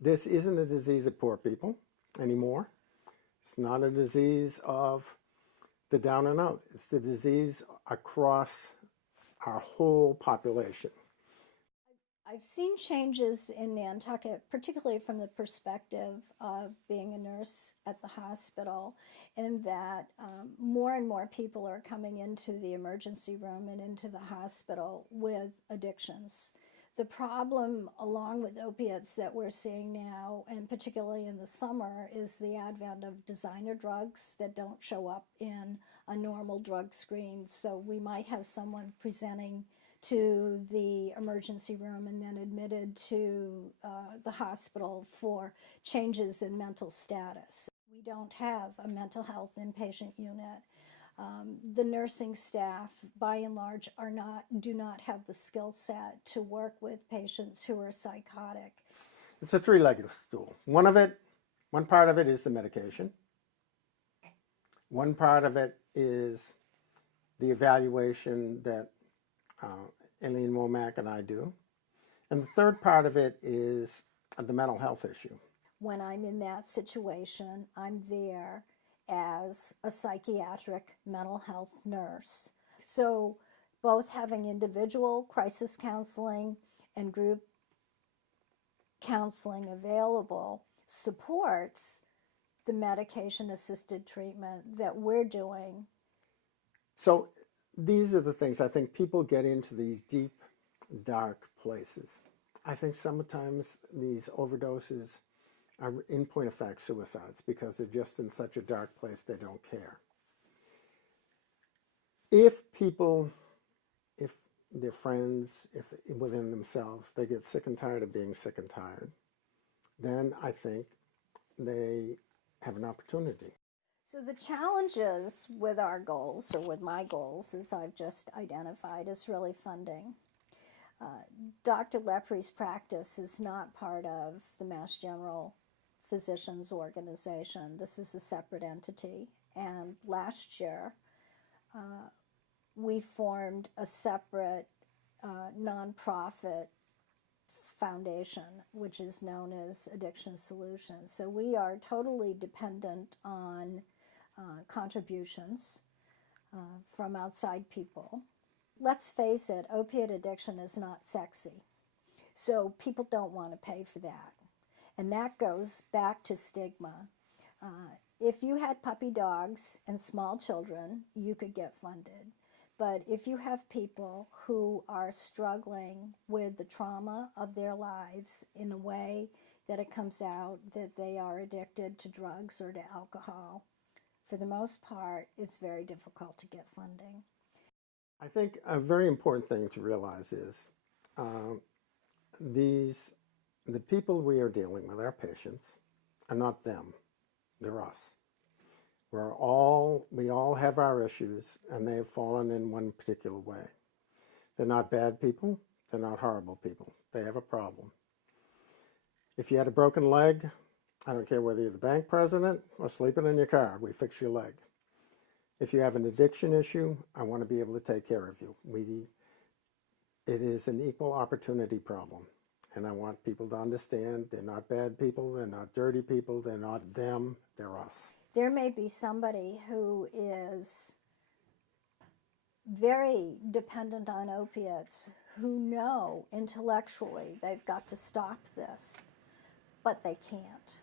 This isn't a disease of poor people anymore. It's not a disease of the down and out. It's the disease across our whole population. I've seen changes in Nantucket, particularly from the perspective of being a nurse at the hospital, in that more and more people are coming into the emergency room and into the hospital with addictions. The problem, along with opiates, that we're seeing now, and particularly in the summer, is the advent of designer drugs that don't show up in a normal drug screen. So we might have someone presenting to the emergency room and then admitted to the hospital for changes in mental status. We don't have a mental health inpatient unit. The nursing staff, by and large, do not have the skill set to work with patients who are psychotic. It's a three-legged stool. One part of it is the medication. One part of it is the evaluation that Aileen Womack and I do. And the third part of it is the mental health issue. When I'm in that situation, I'm there as a psychiatric mental health nurse. So both having individual crisis counseling and group counseling available supports the medication-assisted treatment that we're doing. So these are the things. I think people get into these deep, dark places. I think sometimes these overdoses are, in point of fact, suicides, because they're just in such a dark place they don't care. If their friends, if within themselves, they get sick and tired of being sick and tired, then I think they have an opportunity. So the challenges with our goals, or with my goals, as I've just identified, is really funding. Dr. Leprie's practice is not part of the Mass General Physicians Organization. This is a separate entity. And last year, we formed a separate nonprofit foundation, which is known as Addiction Solutions. So we are totally dependent on contributions from outside people. Let's face it, opiate addiction is not sexy. So people don't want to pay for that. And that goes back to stigma. If you had puppy dogs and small children, you could get funded. But if you have people who are struggling with the trauma of their lives in a way that it comes out that they are addicted to drugs or to alcohol, for the most part, it's very difficult to get funding. I think a very important thing to realize is the people we are dealing with, our patients, are not them, they're us. We all have our issues, and they have fallen in one particular way. They're not bad people, they're not horrible people. They have a problem. If you had a broken leg, I don't care whether you're the bank president or sleeping in your car, we fix your leg. If you have an addiction issue, I want to be able to take care of you. It is an equal opportunity problem. And I want people to understand they're not bad people, they're not dirty people, they're not them, they're us. There may be somebody who is very dependent on opiates who know intellectually they've got to stop this, but they can't.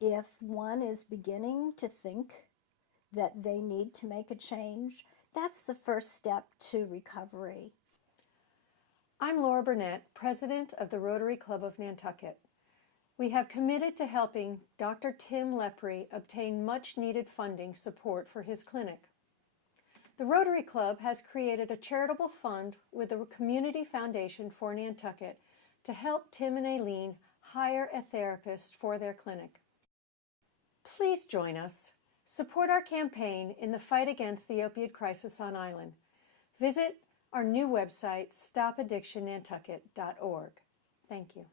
If one is beginning to think that they need to make a change, that's the first step to recovery. I'm Laura Burnett, President of the Rotary Club of Nantucket. We have committed to helping Dr. Tim Leprie obtain much-needed funding support for his clinic. The Rotary Club has created a charitable fund with the Community Foundation for Nantucket to help Tim and Aileen hire a therapist for their clinic. Please join us. Support our campaign in the fight against the opioid crisis on island. Visit our new website, stopaddictionnantucket.org. Thank you.